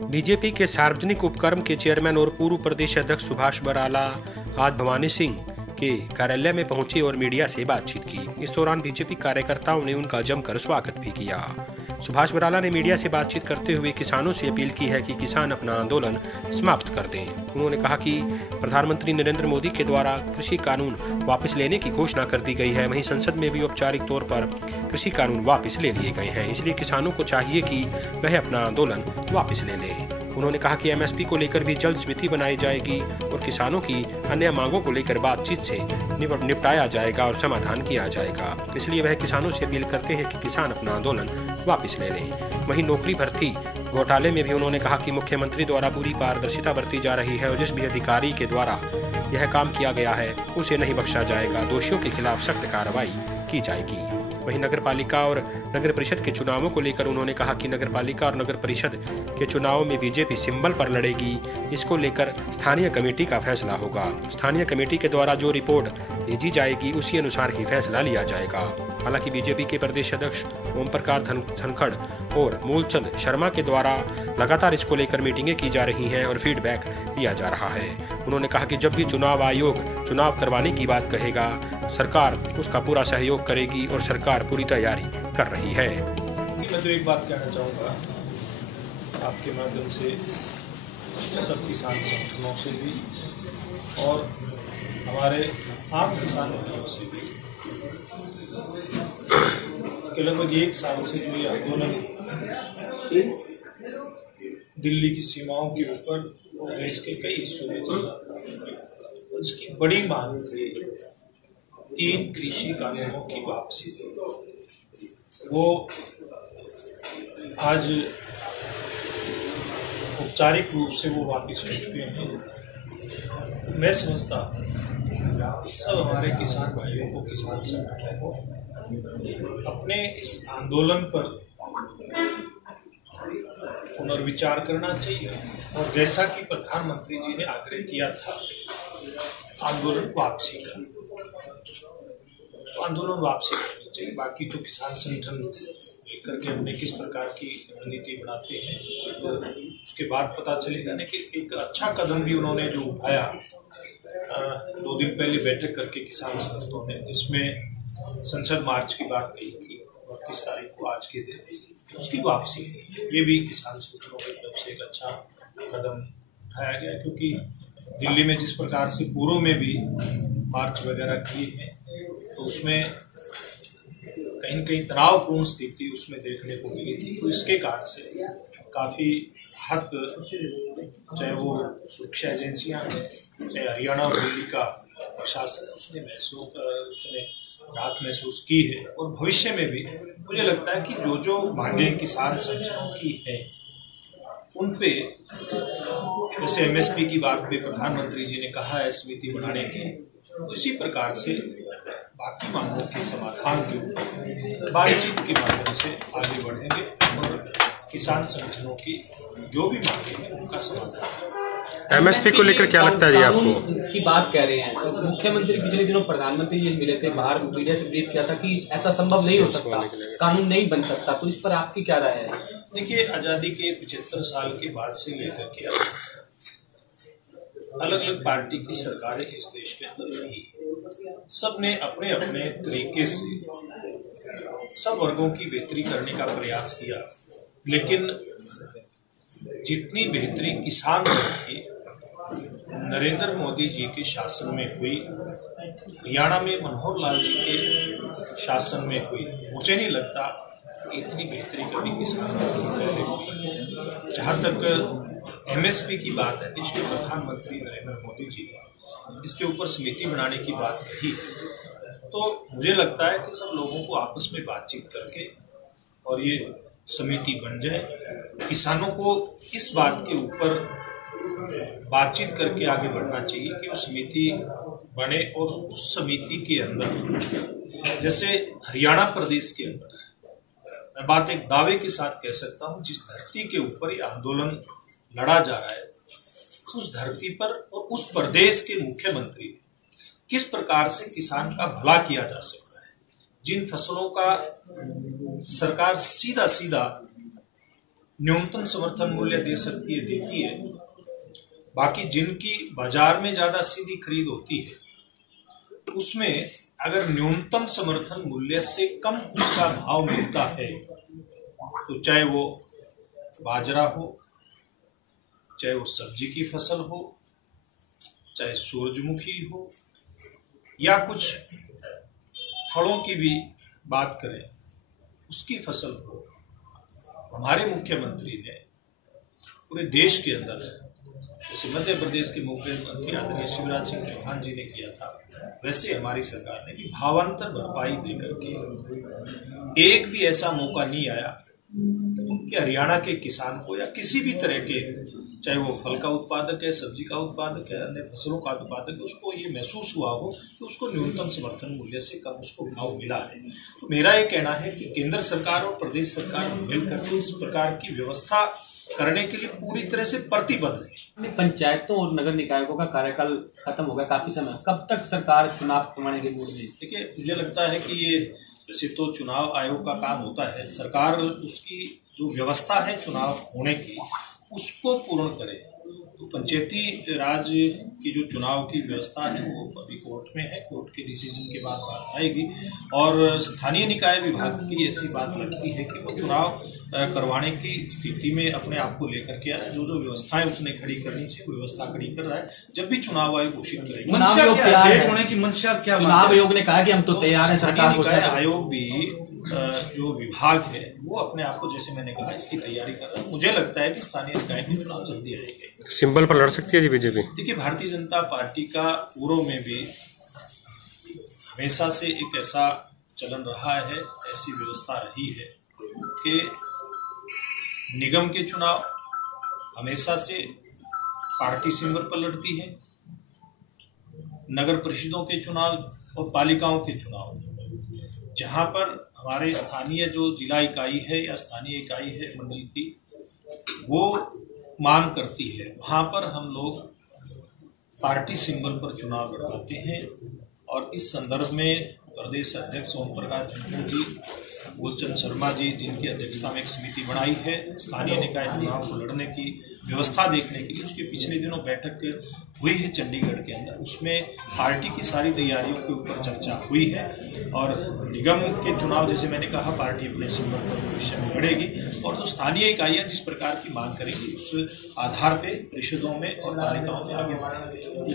BJP के सार्वजनिक उपक्रम के चेयरमैन और पूर्व प्रदेश अध्यक्ष सुभाष बराला आज भवानी सिंह के कार्यालय में पहुंचे और मीडिया से बातचीत की। इस दौरान बीजेपी कार्यकर्ताओं ने उनका जमकर स्वागत भी किया। सुभाष बराला ने मीडिया से बातचीत करते हुए किसानों से अपील की है कि किसान अपना आंदोलन समाप्त कर दें। उन्होंने कहा कि प्रधानमंत्री नरेंद्र मोदी के द्वारा कृषि कानून वापस लेने की घोषणा कर दी गई है, वहीं संसद में भी औपचारिक तौर पर कृषि कानून वापस ले लिए गए हैं, इसलिए किसानों को चाहिए कि वह अपना आंदोलन वापस ले लें। उन्होंने कहा कि एमएसपी को लेकर भी जल्द समिति बनाई जाएगी और किसानों की अन्य मांगों को लेकर बातचीत से निपटाया जाएगा और समाधान किया जाएगा, इसलिए वह किसानों से अपील करते हैं कि किसान अपना आंदोलन वापस ले लें। वहीं नौकरी भर्ती घोटाले में भी उन्होंने कहा कि मुख्यमंत्री द्वारा पूरी पारदर्शिता बरती जा रही है और जिस भी अधिकारी के द्वारा यह काम किया गया है उसे नहीं बख्शा जाएगा, दोषियों के खिलाफ सख्त कार्रवाई की जाएगी। वहीं नगर पालिका और नगर परिषद के चुनावों को लेकर उन्होंने कहा कि नगर पालिका और नगर परिषद के चुनाव में बीजेपी सिंबल पर लड़ेगी, इसको लेकर स्थानीय कमेटी का फैसला होगा। स्थानीय कमेटी के द्वारा जो रिपोर्ट भेजी जाएगी उसी अनुसार ही फैसला लिया जाएगा। हालांकि बीजेपी के प्रदेश अध्यक्ष ओम प्रकाश धनखड़ और मूलचंद शर्मा के द्वारा लगातार इसको लेकर मीटिंगें की जा रही हैं और फीडबैक लिया जा रहा है। उन्होंने कहा कि जब भी चुनाव आयोग चुनाव करवाने की बात कहेगा, सरकार उसका पूरा सहयोग करेगी और सरकार पूरी तैयारी कर रही है। मैं तो एक बात कहना चाहूँगा आपके माध्यम से सब किसान संगठनों से भी और हमारे आम किसानों से भी कि लगभग एक साल से जो ये आंदोलन दिल्ली की सीमाओं के ऊपर देश के कई हिस्सों में चला, उसकी बड़ी मांग थी 3 कृषि कानूनों की वापसी की। वो आज औपचारिक रूप से वो वापस हो चुके हैं। मैं समझता सब हमारे किसान भाइयों को, किसान संगठनों को अपने इस आंदोलन पर पुनर्विचार करना चाहिए और जैसा कि प्रधानमंत्री जी ने आग्रह किया था आंदोलन वापसी का, आंदोलन वापसी करनी चाहिए। बाकी तो किसान संगठन लेकर के हमने किस प्रकार की रणनीति बनाते हैं तो उसके बाद पता चलेगा। लेकिन एक अच्छा कदम भी उन्होंने जो उठाया 2 दिन पहले बैठक करके किसान संगठनों ने, जिसमें संसद मार्च की बात कही थी 32 तारीख को आज के दिन, उसकी वापसी, ये भी किसान संगठनों की तरफ से एक अच्छा कदम उठाया गया। क्योंकि दिल्ली में जिस प्रकार से पूर्व में भी मार्च वगैरह किए हैं तो उसमें कहीं न कहीं तनावपूर्ण स्थिति उसमें देखने को मिली थी। तो इसके कारण से काफ़ी हद, चाहे वो सुरक्षा एजेंसियां हैं, चाहे हरियाणा और दिल्ली का प्रशासन, उसने राहत महसूस की है। और भविष्य में भी मुझे लगता है कि जो मांगे किसान संगठनों की हैं उन पे, जैसे एमएसपी की बात पे प्रधानमंत्री जी ने कहा है समिति बनाने की, उसी प्रकार से बाकी मांगों के समाधान के ऊपर बातचीत के माध्यम से आगे बढ़ेंगे और किसान संगठनों की जो भी मांगे हैं उनका समाधान। एमएसपी को लेकर क्या लगता है जी आपको? की बात कह रहे हैं, मुख्यमंत्री पिछले दिनों प्रधानमंत्री जी मिले थे, बाहर मीडिया से ब्रीफ किया था कि ऐसा संभव नहीं हो सकता, कानून नहीं बन सकता, तो इस पर आपकी क्या राय है? देखिए, आज़ादी के 75 साल के बाद से लेकर के अलग अलग पार्टी की सरकारें इस देश के अंदर रही, सब ने अपने अपने तरीके से सब वर्गों की बेहतरी करने का प्रयास किया। लेकिन जितनी बेहतरी किसान वर्ग की नरेंद्र मोदी जी के शासन में हुई, हरियाणा में मनोहर लाल जी के शासन में हुई, मुझे नहीं लगता इतनी बेहतरी कभी किसान वर्ग की। जहाँ तक एमएसपी की बात है, देश के प्रधानमंत्री नरेंद्र मोदी जी ने इसके ऊपर समिति बनाने की बात कही, तो मुझे लगता है कि सब लोगों को आपस में बातचीत करके और ये समिति बन जाए। किसानों को इस बात के ऊपर बातचीत करके आगे बढ़ना चाहिए कि वो समिति बने और उस समिति के अंदर, जैसे हरियाणा प्रदेश के अंदर, मैं बात एक दावे के साथ कह सकता हूँ, जिस धरती के ऊपर ये आंदोलन लड़ा जा रहा है उस धरती पर और उस प्रदेश के मुख्यमंत्री किस प्रकार से किसान का भला किया जा सकता है, जिन फसलों का सरकार सीधा सीधा न्यूनतम समर्थन मूल्य दे सकती है, देती है। बाकी जिनकी बाजार में ज्यादा सीधी खरीद होती है उसमें अगर न्यूनतम समर्थन मूल्य से कम उसका भाव मिलता है तो चाहे वो बाजरा हो, चाहे वो सब्जी की फसल हो, चाहे सूरजमुखी हो या कुछ फलों की भी बात करें उसकी फसल हो, हमारे मुख्यमंत्री ने पूरे देश के अंदर जैसे मध्य प्रदेश के मुख्यमंत्री आदरणीय शिवराज सिंह चौहान जी ने किया था वैसे हमारी सरकार ने भी भावांतर भरपाई देकर के एक भी ऐसा मौका नहीं आया कि हरियाणा के किसान को या किसी भी तरह के चाहे वो फल का उत्पादक है, सब्जी का उत्पादक है, अन्य फसलों का उत्पादक है, उसको ये महसूस हुआ हो कि उसको न्यूनतम समर्थन मूल्य से कम उसको भाव मिला है। तो मेरा ये कहना है कि केंद्र सरकार और प्रदेश सरकार मिलकर इस प्रकार की व्यवस्था करने के लिए पूरी तरह से प्रतिबद्ध है। पंचायतों और नगर निकायों का कार्यकाल खत्म हो गया काफी समय, कब तक सरकार चुनाव करवाने के मूड में? देखिए, मुझे लगता है कि ये वैसे तो चुनाव आयोग का काम होता है, सरकार उसकी जो व्यवस्था है चुनाव होने की उसको पूर्ण करे। तो पंचायती राज की जो चुनाव की व्यवस्था है वो अभी कोर्ट में है, कोर्ट के डिसीजन के बाद बात आएगी। और स्थानीय निकाय विभाग की ऐसी बात लगती है कि वो चुनाव करवाने की स्थिति में अपने आप को लेकर के जो जो व्यवस्थाएं उसने खड़ी करनी चाहिए व्यवस्था खड़ी कर रहा है। जब भी चुनाव आयोग घोषित करेगा, चुनाव आयोग ने कहा कि हम तो तैयार हैं, सरकार को आयोग भी जो विभाग है वो अपने आप को जैसे मैंने कहा इसकी तैयारी कर रहा है। मुझे लगता है कि स्थानीय निकाय के चुनाव जल्दी आएंगे। सिंबल पर लड़ सकती है जी बीजेपी? देखिए, भारतीय जनता पार्टी का पूर्व में भी हमेशा से एक ऐसा चलन रहा है, ऐसी व्यवस्था रही है कि निगम के चुनाव हमेशा से पार्टी सिंबल पर लड़ती है, नगर परिषदों के चुनाव और पालिकाओं के चुनाव जहां पर हमारे स्थानीय जो जिला इकाई है या स्थानीय इकाई है मंडल की वो मांग करती है, वहां पर हम लोग पार्टी सिंबल पर चुनाव लड़वाते हैं। और इस संदर्भ में प्रदेश अध्यक्ष ओम प्रकाश धनखड़ जी, गोलचंद शर्मा जी, जिनकी अध्यक्षता में एक समिति बनाई है स्थानीय निकाय चुनाव को लड़ने की व्यवस्था देखने के लिए, उसके पिछले दिनों बैठक हुई है चंडीगढ़ के अंदर। उसमें पार्टी की सारी तैयारियों के ऊपर चर्चा हुई है और निगम के चुनाव जैसे मैंने कहा पार्टी अपने सिंबल पर भविष्य में लड़ेगी और जो स्थानीय इकाइयां जिस प्रकार की मांग करेगी उस आधार पर परिषदों में और पालिकाओं में आगे बढ़ेंगे।